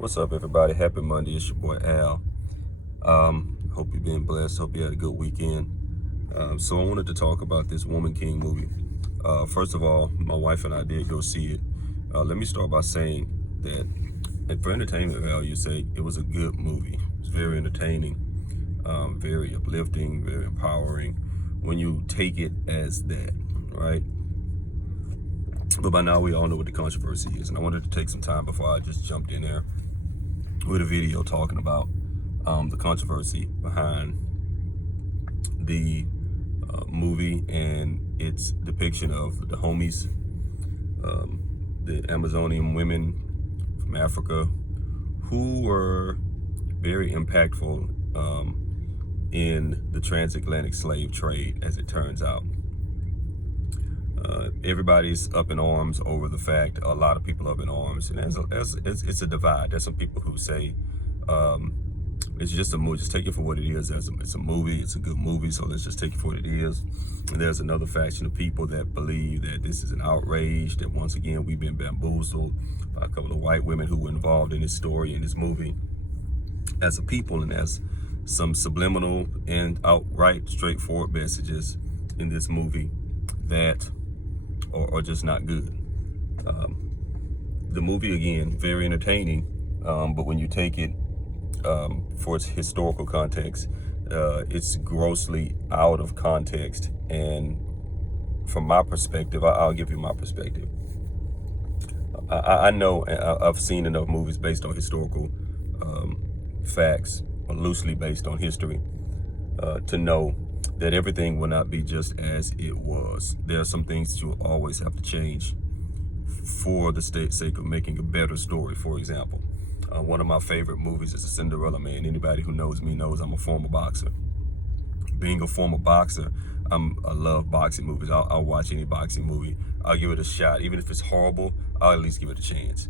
What's up, everybody? Happy Monday. It's your boy Al. Hope you've been blessed. Hope you had a good weekend. So I wanted to talk about this Woman King movie. First of all, my wife and I did go see it. Let me start by saying that, and for entertainment value sake, it was a good movie. It's very entertaining, very uplifting, very empowering when you take it as that, right? But by now we all know what the controversy is, and I wanted to take some time before I just jumped in there with a video talking about the controversy behind the movie and its depiction of the homies, the Amazonian women from Africa, who were very impactful in the transatlantic slave trade, as it turns out. Everybody's up in arms over the fact, a lot of people up in arms, and it's a divide. There's some people who say it's just a movie, just take it for what it is. It's a movie, it's a good movie, so let's just take it for what it is. And there's another faction of people that believe that this is an outrage, that once again we've been bamboozled by a couple of white women who were involved in this story, in this movie, as a people, and as some subliminal and outright straightforward messages in this movie that are just not good. The movie, again, very entertaining, but when you take it for its historical context, it's grossly out of context. And from my perspective, I'll give you my perspective. I know I've seen enough movies based on historical facts, or loosely based on history, to know that everything will not be just as it was. There are some things that you will always have to change for the sake of making a better story. For example, one of my favorite movies is The Cinderella Man. Anybody who knows me knows I'm a former boxer. Being a former boxer, I love boxing movies. I'll watch any boxing movie. I'll give it a shot. Even if it's horrible, I'll at least give it a chance.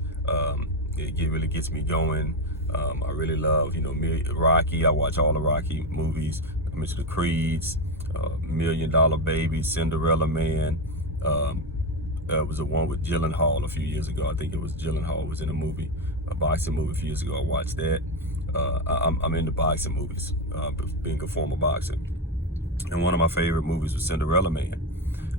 It really gets me going. I really love, Rocky. I watch all the Rocky movies. I mentioned the Creeds, $1 Million Baby, Cinderella Man. It was the one with Gyllenhaal a few years ago. I think it was Gyllenhaal was in a movie, a boxing movie a few years ago. I watched that. I'm into boxing movies, being a former boxer. And one of my favorite movies was Cinderella Man.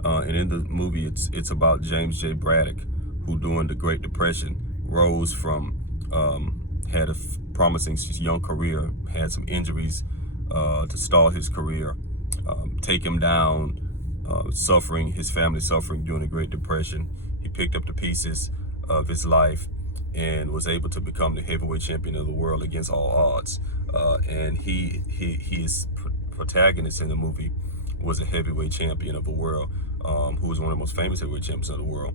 And in the movie, it's about James J. Braddock, who during the Great Depression rose from, had a promising young career, had some injuries to stall his career, take him down, his family suffering during the Great Depression. He picked up the pieces of his life and was able to become the heavyweight champion of the world against all odds. And his protagonist in the movie was a heavyweight champion of the world, who was one of the most famous heavyweight champions of the world.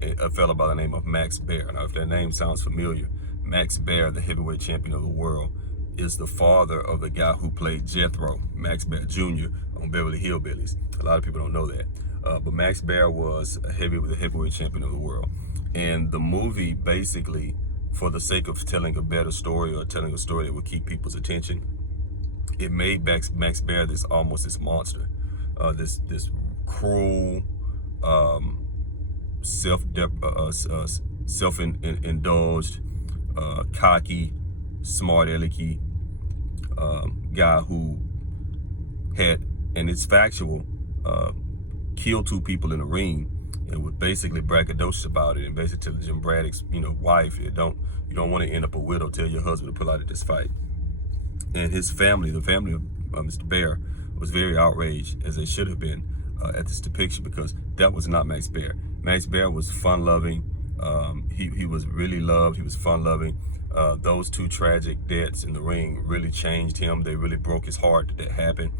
A fellow by the name of Max Baer. Now, if that name sounds familiar, Max Baer, the heavyweight champion of the world, is the father of the guy who played Jethro, Max Baer Jr. on Beverly Hillbillies. A lot of people don't know that. But Max Baer was the heavyweight champion of the world. And the movie, basically, for the sake of telling a better story, or telling a story that would keep people's attention, it made Max Baer almost this monster, this cruel, self-indulged, cocky, smart alecky guy who had, and it's factual, killed 2 people in a ring, and was basically braggadocious about it, and basically telling Jim Braddock's wife, you don't want to end up a widow, tell your husband to pull out of this fight. And his family, the family of Mr. Baer, was very outraged, as they should have been, at this depiction, because that was not Max Baer. Max Baer was fun-loving. He was really loved. He was fun-loving. Those 2 tragic deaths in the ring really changed him. They really broke his heart that happened.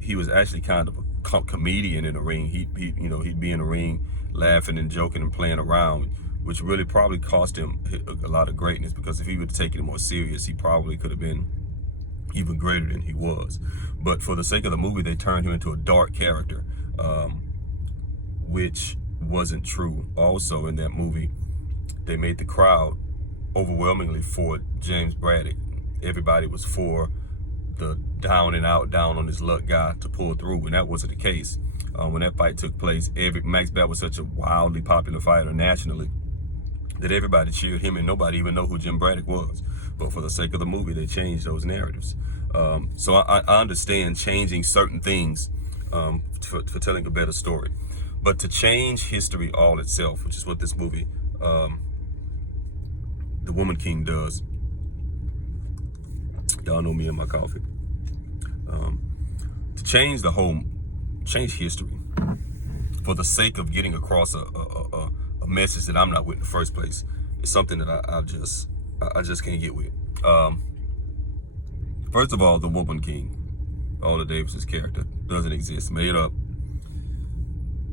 He was actually kind of a comedian in the ring. He'd be in the ring laughing and joking and playing around, which really probably cost him a lot of greatness, because if he would have taken it more serious, he probably could have been even greater than he was. But for the sake of the movie, they turned him into a dark character, which wasn't true. Also in that movie, they made the crowd overwhelmingly for James Braddock. Everybody was for the down and out, down on his luck guy to pull through, and that wasn't the case. When that fight took place, Max Baer was such a wildly popular fighter nationally that everybody cheered him and nobody even know who Jim Braddock was. But for the sake of the movie, they changed those narratives. So I understand changing certain things for telling a better story. But to change history all itself, which is what this movie, The Woman King, does. Y'all know me and my coffee. To change history for the sake of getting across a message that I'm not with in the first place is something that I just can't get with. First of all, the Woman King, Viola Davis's character, doesn't exist, made up.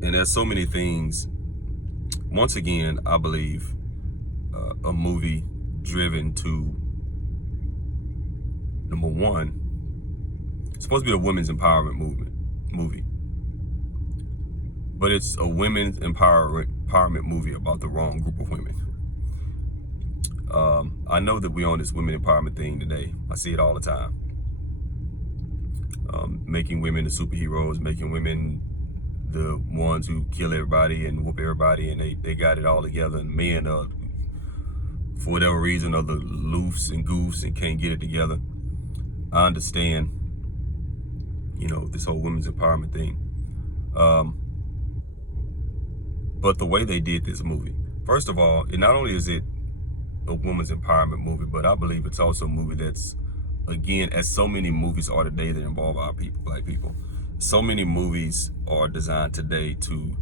And there's so many things. Once again, I believe a movie driven to, number one, it's supposed to be a women's empowerment movie. But it's a women's empowerment movie about the wrong group of women. I know that we're on this women empowerment thing today. I see it all the time. Making women the superheroes, making women the ones who kill everybody and whoop everybody, and they got it all together. And men are, for whatever reason, are the loose and goofs and can't get it together. I understand, this whole women's empowerment thing. But the way they did this movie, first of all, not only is it a women's empowerment movie, but I believe it's also a movie that's, again, as so many movies are today that involve our people, black people, so many movies are designed today to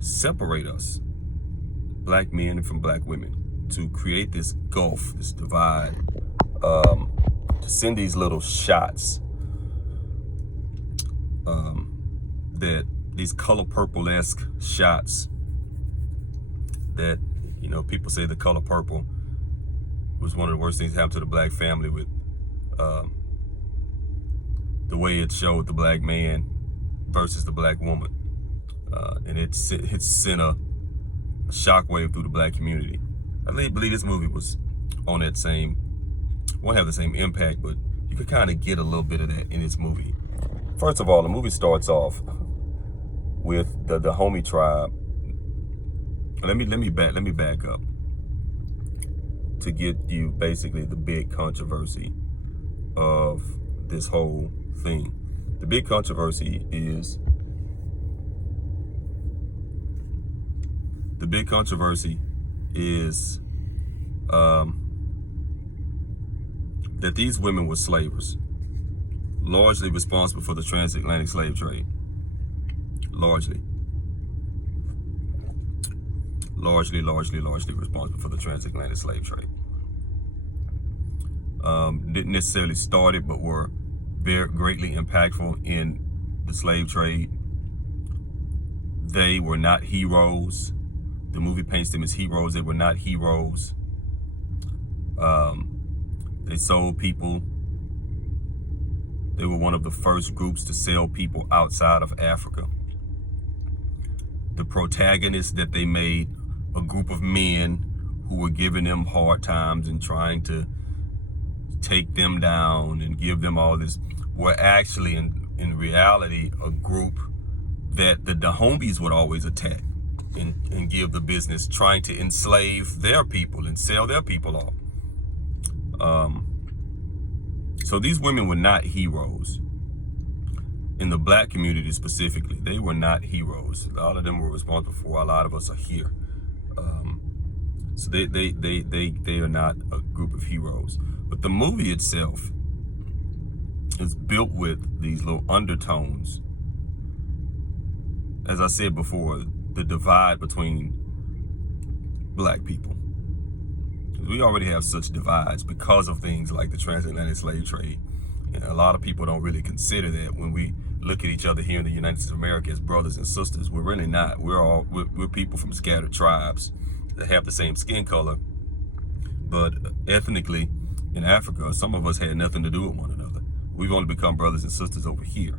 separate us, black men from black women, to create this gulf, this divide, to send these little shots, these color purple-esque shots that, people say the color purple was one of the worst things that happened to the black family, with the way it showed the black man versus the black woman. And it sent a shockwave through the black community. I believe this movie was on that won't have the same impact, but you could kind of get a little bit of that in this movie. First of all, the movie starts off with the Dahomey tribe. Let me back up to get you basically the big controversy of this whole thing. The big controversy is that these women were slavers, largely responsible for the transatlantic slave trade. Largely responsible for the transatlantic slave trade. Didn't necessarily start it, but were very greatly impactful in the slave trade. They were not heroes. The movie paints them as heroes. They were not heroes. They sold people. They were one of the first groups to sell people outside of Africa. The protagonists that they made, a group of men who were giving them hard times and trying to take them down and give them all this, were actually in reality a group that the Dahomeys would always attack and give the business, trying to enslave their people and sell their people off. So these women were not heroes. In the black community specifically, they were not heroes. A lot of them were responsible for why a lot of us are here. So they are not a group of heroes. But the movie itself is built with these little undertones. As I said before, the divide between black people. We already have such divides because of things like the transatlantic slave trade. And a lot of people don't really consider that when we look at each other here in the United States of America as brothers and sisters. We're really not. We're people from scattered tribes that have the same skin color, but ethnically in Africa, some of us had nothing to do with one another. We've only become brothers and sisters over here,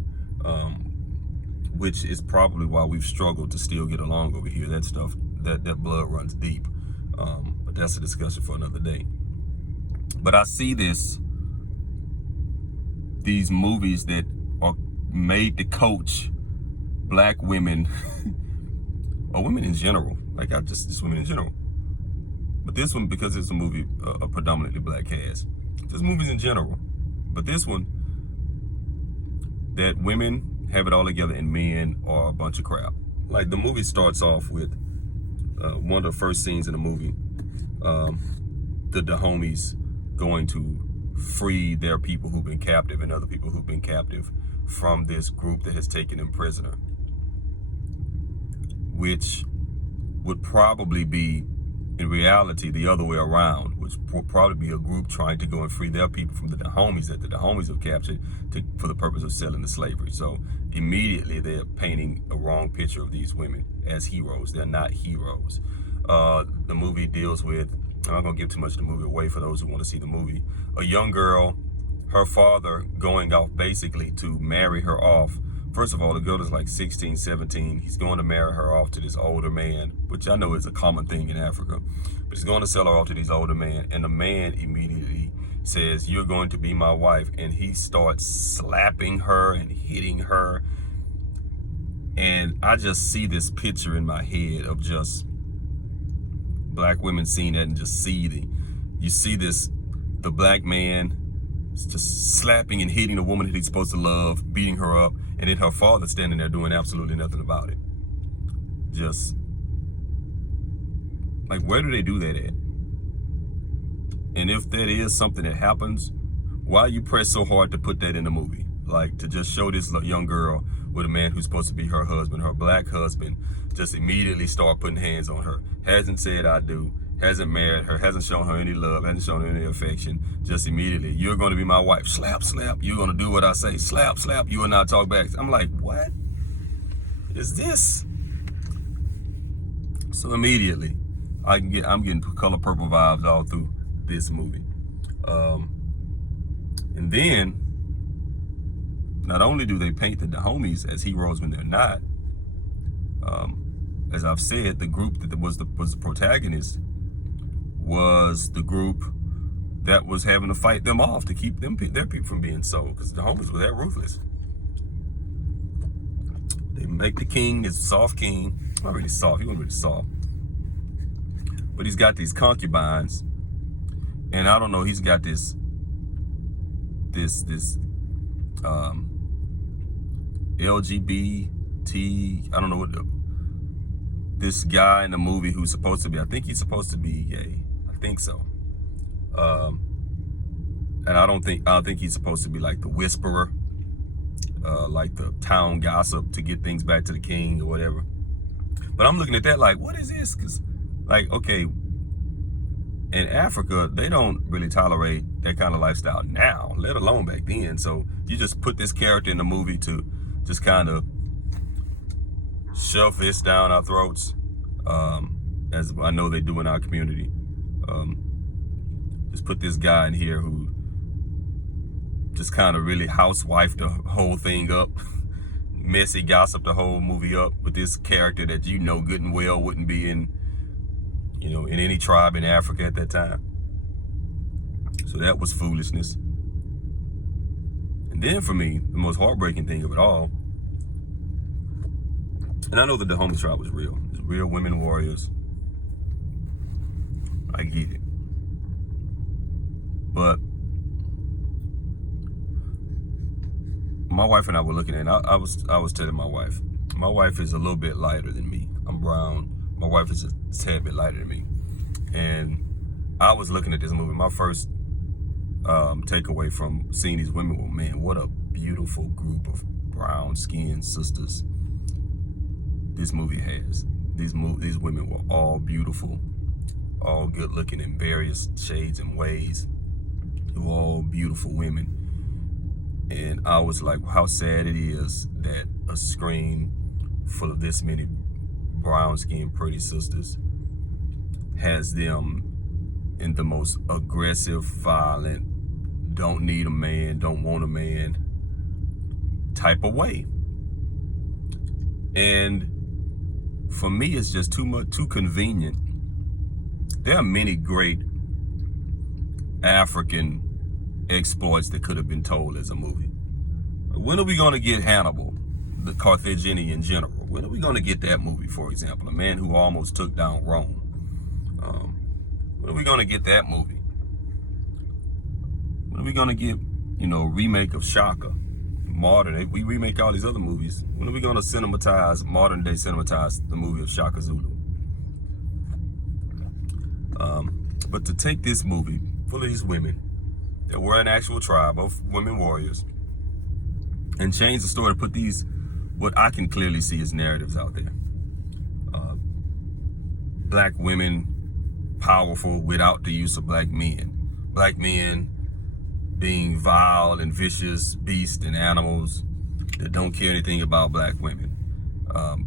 which is probably why we've struggled to still get along over here. That stuff, that blood runs deep. But that's a discussion for another day. But I see these movies that are made to coach black women, or women in general, Like just women in general. But this one, because it's a movie, a predominantly black cast, just movies in general. But this one, that women have it all together and men are a bunch of crap. Like the movie starts off with one of the first scenes in the movie, the Dahomies going to free their people who've been captive and other people who've been captive from this group that has taken them prisoner, which would probably be, in reality, the other way around, which would probably be a group trying to go and free their people from the Dahomies that the Dahomies have captured for the purpose of selling to slavery. So immediately they're painting a wrong picture of these women as heroes. They're not heroes. The movie deals with, I'm not gonna give too much of the movie away for those who want to see the movie, a young girl, her father going off basically to marry her off. First of all, the girl is like 16, 17. He's going to marry her off to this older man, which I know is a common thing in Africa. But he's going to sell her off to this older man. And the man immediately says, "You're going to be my wife." And he starts slapping her and hitting her. And I just see this picture in my head of just black women seeing that and just you see this, the black man just slapping and hitting a woman that he's supposed to love, beating her up, and then her father standing there doing absolutely nothing about it. Just like, where do they do that at? And if that is something that happens, why you press so hard to put that in the movie? Like, to just show this young girl with a man who's supposed to be her husband, her black husband, just immediately start putting hands on her. Hasn't said "I do," hasn't married her, hasn't shown her any love, hasn't shown her any affection. Just immediately, "You're going to be my wife." Slap, slap. "You're going to do what I say." Slap, slap. "You will not talk back." I'm like, what is this? So immediately, I'm getting Color Purple vibes all through this movie. And then, not only do they paint the Dahomies as heroes when they're not, as I've said, the group that was the protagonist was the group that was having to fight them off to keep their people from being sold, because the Dahomies were that ruthless. They make the king, this soft king, not really soft, he wasn't really soft, but he's got these concubines, and I don't know, he's got this LGBT, I don't know what this guy in the movie who's supposed to be, I think he's supposed to be gay. I think so. And I don't think he's supposed to be like the whisperer, like the town gossip to get things back to the king or whatever. But I'm looking at that like, what is this? Because, like, okay, in Africa, they don't really tolerate that kind of lifestyle now, let alone back then. So you just put this character in the movie to just kind of shove this down our throats, as I know they do in our community. Just put this guy in here who just kind of really housewifed the whole thing up, messy gossip the whole movie up with this character that you know good and well wouldn't be in, you know, in any tribe in Africa at that time. So that was foolishness. And then for me, the most heartbreaking thing of it all, and I know that the Dahomey tribe was real. It's real women warriors. I get it. But my wife and I were looking at it, and I was telling my wife is a little bit lighter than me. I'm brown. My wife is a tad bit lighter than me. And I was looking at this movie. My first takeaway from seeing these women, well, man, what a beautiful group of brown-skinned sisters this movie has. These women were all beautiful, all good-looking in various shades and ways. They were all beautiful women. And I was like, how sad it is that a screen full of this many brown-skinned pretty sisters has them in the most aggressive, violent, don't need a man, don't want a man type of way. And for me, it's just too convenient. There are many great African exploits that could have been told as a movie. When are we going to get Hannibal, the Carthaginian general? When are we going to get that movie, for example? A Man Who Almost Took Down Rome. When are we going to get that movie? When are we going to get, a remake of Shaka? Modern. We remake all these other movies. When are we going to modern day cinematize the movie of Shaka Zulu? But to take this movie full of these women that were an actual tribe of women warriors and change the story to put these, what I can clearly see as narratives out there. Black women powerful without the use of black men. Black men being vile and vicious beasts and animals that don't care anything about black women.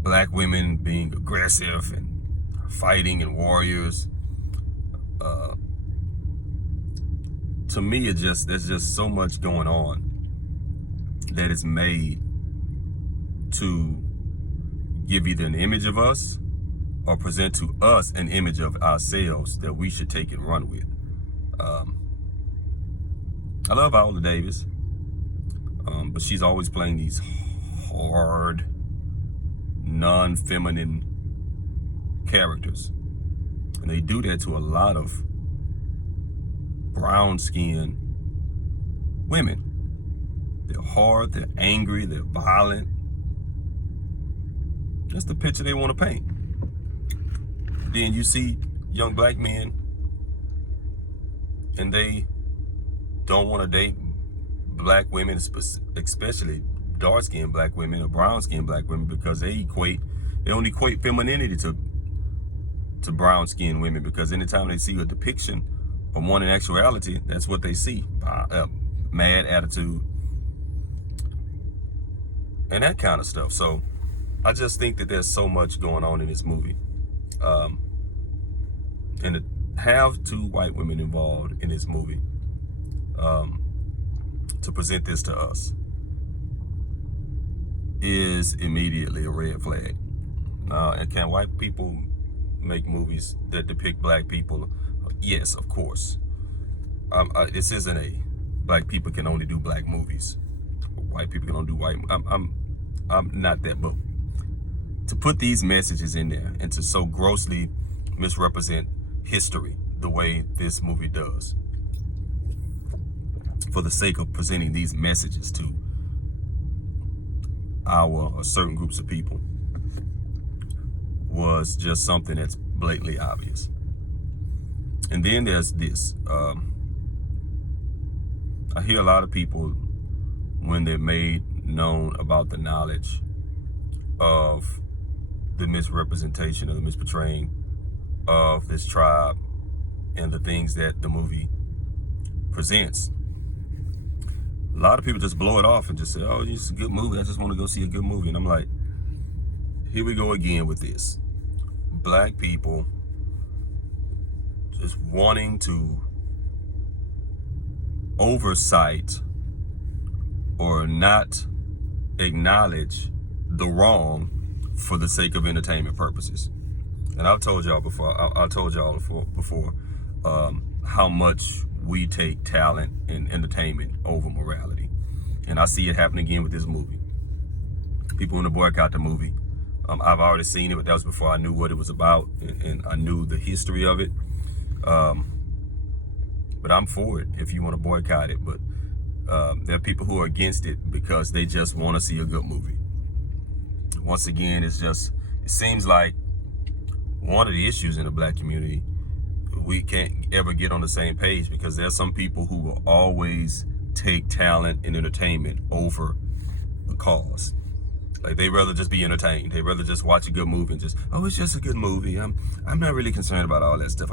Black women being aggressive and fighting and warriors. To me, there's just so much going on that is made to give either an image of us or present to us an image of ourselves that we should take and run with. I love Viola Davis, but she's always playing these hard, non-feminine characters. And they do that to a lot of brown-skinned women. They're hard, they're angry, they're violent. That's the picture they want to paint. Then you see young black men and they don't want to date black women, especially dark-skinned black women or brown-skinned black women, because they don't equate femininity to brown-skinned women, because anytime they see a depiction of one in actuality, that's what they see. Mad attitude and that kind of stuff. So I just think that there's so much going on in this movie. And to have two white women involved in this movie, to present this to us, is immediately a red flag. And can white people make movies that depict black people? Yes, of course. This isn't a black people can only do black movies. White people can only do white. I'm not that, but to put these messages in there and to so grossly misrepresent history the way this movie does, for the sake of presenting these messages to our or certain groups of people, was just something that's blatantly obvious. And then there's this. I hear a lot of people, when they're made known about the knowledge of the misrepresentation or the misportraying of this tribe and the things that the movie presents, a lot of people just blow it off and just say, oh, it's a good movie. I just want to go see a good movie. And I'm like, here we go again with this. Black people just wanting to oversight or not acknowledge the wrong for the sake of entertainment purposes. And I've told y'all before, how much we take talent and entertainment over morality. And I see it happen again with this movie. People want to boycott the movie. I've already seen it, but that was before I knew what it was about and I knew the history of it. But I'm for it if you want to boycott it. But there are people who are against it because they just want to see a good movie. Once again, it seems like one of the issues in the black community, we can't ever get on the same page, because there's some people who will always take talent and entertainment over the cause. Like, they rather just be entertained. They rather just watch a good movie and just, oh, it's just a good movie. I'm not really concerned about all that stuff.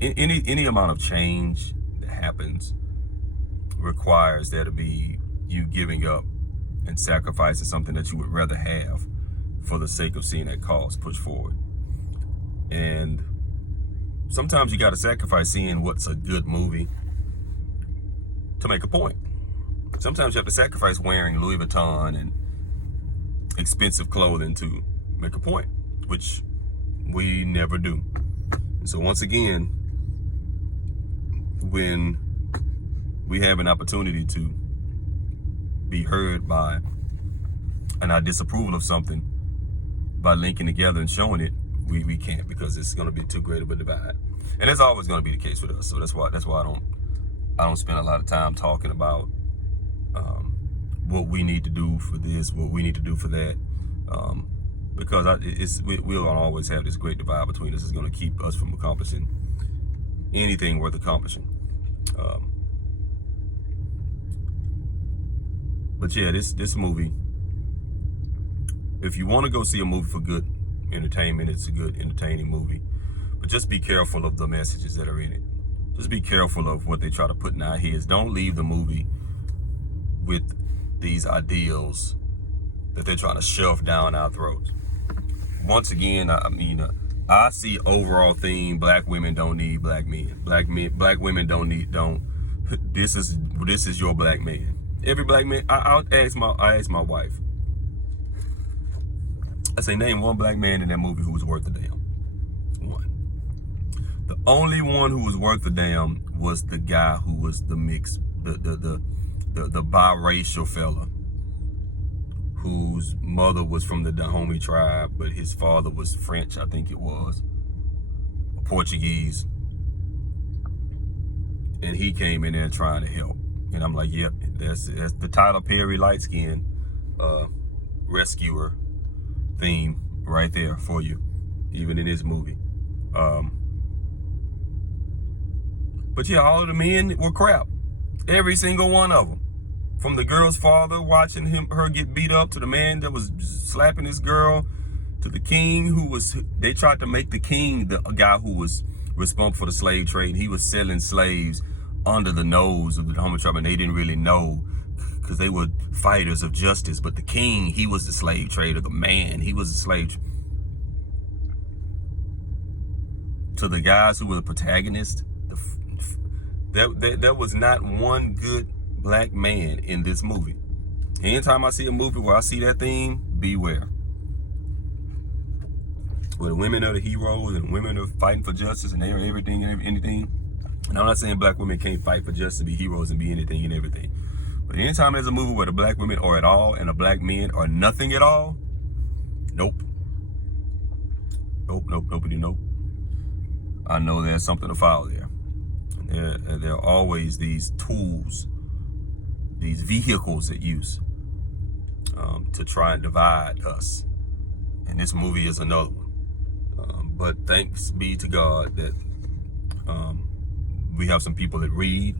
Any amount of change that happens requires there to be you giving up and sacrificing something that you would rather have for the sake of seeing that cause push forward. And sometimes you got to sacrifice seeing what's a good movie to make a point. Sometimes you have to sacrifice wearing Louis Vuitton and expensive clothing to make a point, which we never do. And so once again, when we have an opportunity to be heard by and our disapproval of something by linking together and showing it, we can't, because it's going to be too great of a divide. And that's always going to be the case with us. So that's why I don't spend a lot of time talking about what we need to do for this, what we need to do for that, because we'll always have this great divide between us. It's going to keep us from accomplishing anything worth accomplishing. But yeah, this movie, if you want to go see a movie for good entertainment, it's a good entertaining movie. But just be careful of the messages that are in it. Just be careful of what they try to put in our heads. Don't leave the movie with these ideals that they're trying to shove down our throats. Once again, I see overall theme: black women don't need black men. Black women don't. This is your black man. Every black man. I ask my wife. I say, name one black man in that movie who was worth a damn. One. The only one who was worth a damn was the guy who was the mix, the biracial fella, whose mother was from the Dahomey tribe, but his father was French, I think it was, or Portuguese. And he came in there trying to help. And I'm like, yep, that's the Tyler Perry light skin rescuer theme right there for you, even in this movie. But yeah, all of the men were crap. Every single one of them. From the girl's father watching her get beat up, to the man that was slapping his girl, to the king they tried to make the king the guy who was responsible for the slave trade. He was selling slaves under the nose of the Dahomey tribe, and they didn't really know, because they were fighters of justice. But the king, he was the slave trader. The man, he was the slave. To the guys who were the protagonists, there was not one good black man in this movie. Anytime I see a movie where I see that theme, beware. Where the women are the heroes and women are fighting for justice and they are everything and anything. And I'm not saying black women can't fight for justice, be heroes, and be anything and everything. But anytime there's a movie where the black women are at all and the black men are nothing at all, nope. Nope. I know there's something afoul there. There are always these tools, these vehicles that use to try and divide us. And this movie is another one. But thanks be to God that we have some people that read.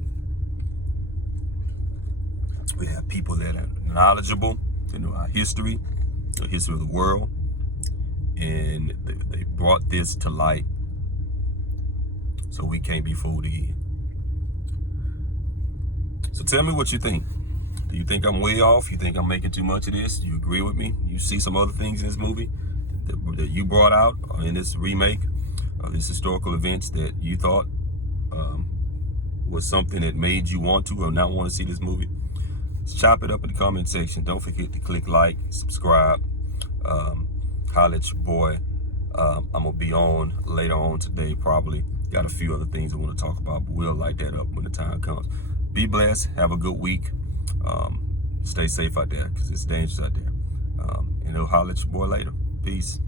We have people that are knowledgeable, our history, the history of the world. And they brought this to light, so we can't be fooled again. So tell me what you think. Do you think I'm way off? You think I'm making too much of this? Do you agree with me? You see some other things in this movie that you brought out in this remake, these historical events that you thought was something that made you want to or not want to see this movie? Let's chop it up in the comment section. Don't forget to click like, subscribe, holla at your boy. I'm gonna be on later on today, probably. Got a few other things I want to talk about, but we'll light that up when the time comes. Be blessed. Have a good week. Stay safe out there, because it's dangerous out there. And I'll holler at your boy later. Peace.